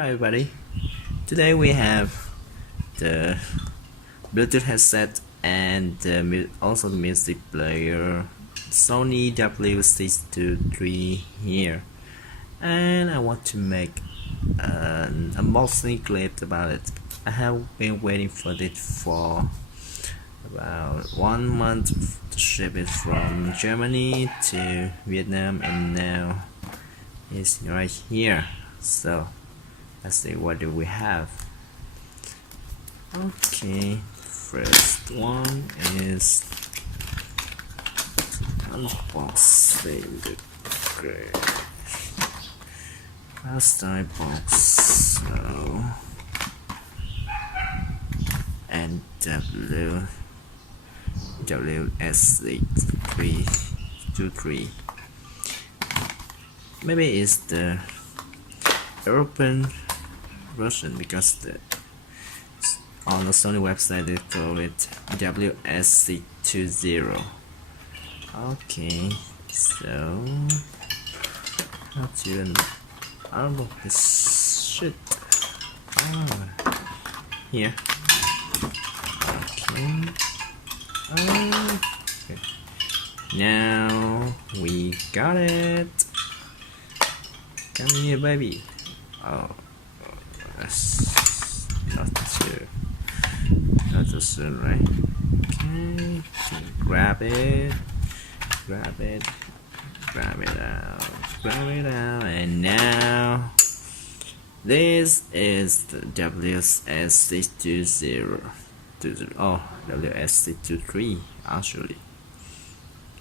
Alright everybody, today we have the Bluetooth headset and also the music player Sony WS623 here, and I want to make an unboxing clip about it. I have been waiting for it for about 1 month to ship it from Germany to Vietnam, and now it's right here. So let's see, what do we have? Okay, first one is unboxing the plastic box. So NW-WS623. Maybe it's the European version, because on the Sony website they call it WS620. Okay, so how to unlock this shit? Here. Okay. Now we got it. Come here, baby. Oh, that's not too soon, right? Okay, grab it out, and now this is the WS620. Oh, WS623 actually.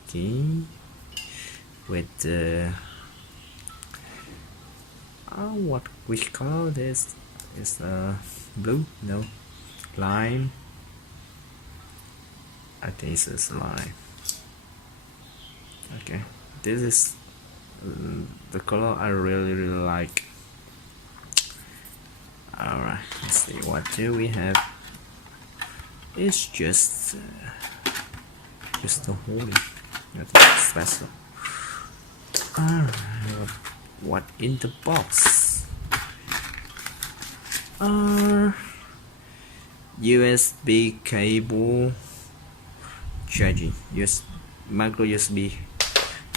Okay, with the what we call this is blue, no, lime. I think it's lime. Okay, this is the color I really like. Alright, let's see, what do we have? It's just a holding, nothing special. Alright, what in the box? USB cable charging, micro USB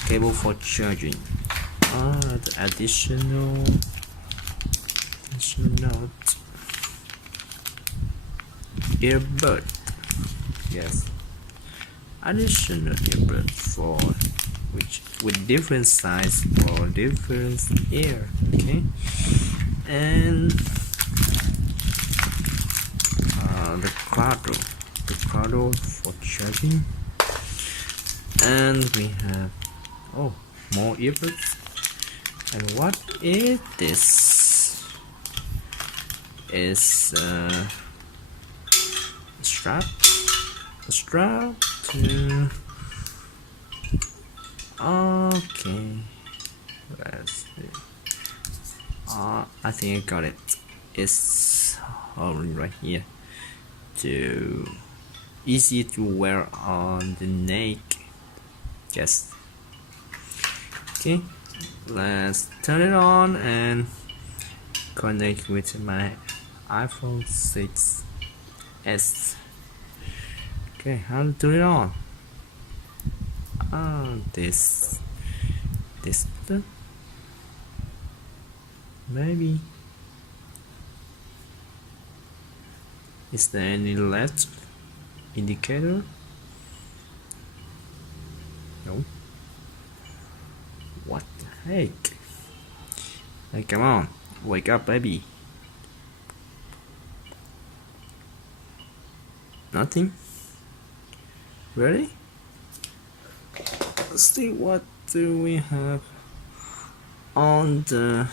cable for charging. The additional earbud. Yes, additional earbud for with different size for different ear. Okay, and the cradle for charging, and we have more earbuds. And what is this? Is a strap to okay, let's see. I think I got it. It's right here, to easy to wear on the neck. Yes. Okay, let's turn it on and connect with my iPhone 6s. Okay, how to turn it on? This button, maybe. Is there any LED indicator? No. What the heck? Hey, come on, wake up, baby. Nothing? Ready? Let's see, what do we have on the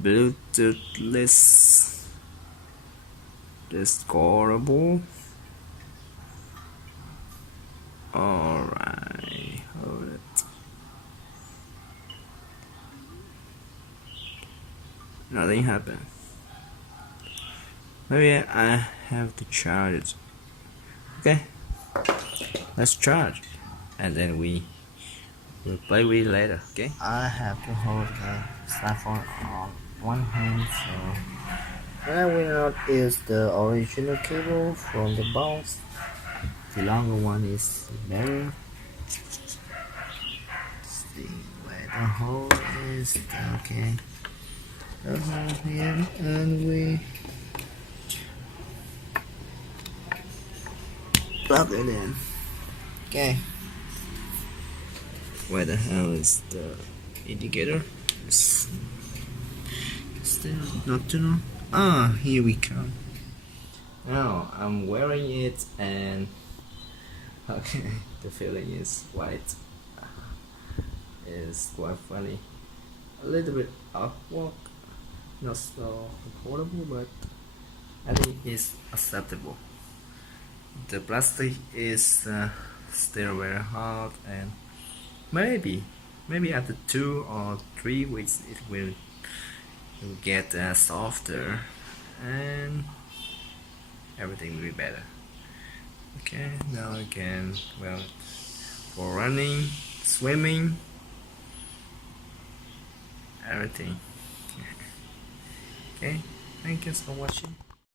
Bluetooth list. Discoverable. Alright, hold it. Nothing happened. Maybe I have to charge it. Okay, let's charge, and then we'll play with it later. Okay, I have to hold the cell phone one hand, so I will not use the original cable from the box. The longer one is better. See where the hole is. Okay, the hole here, and we plug it in. Okay, where the hell is the indicator? It's still not to know. Ah, here we come. Now I'm wearing it, and okay, the feeling is white. It's quite funny. A little bit awkward, not so comfortable, but I think it's acceptable. The plastic is still very hard, and maybe after 2 or 3 weeks it will get softer, and everything will be better. Okay, now I can, well, for running, swimming, everything. Okay, thank you for watching.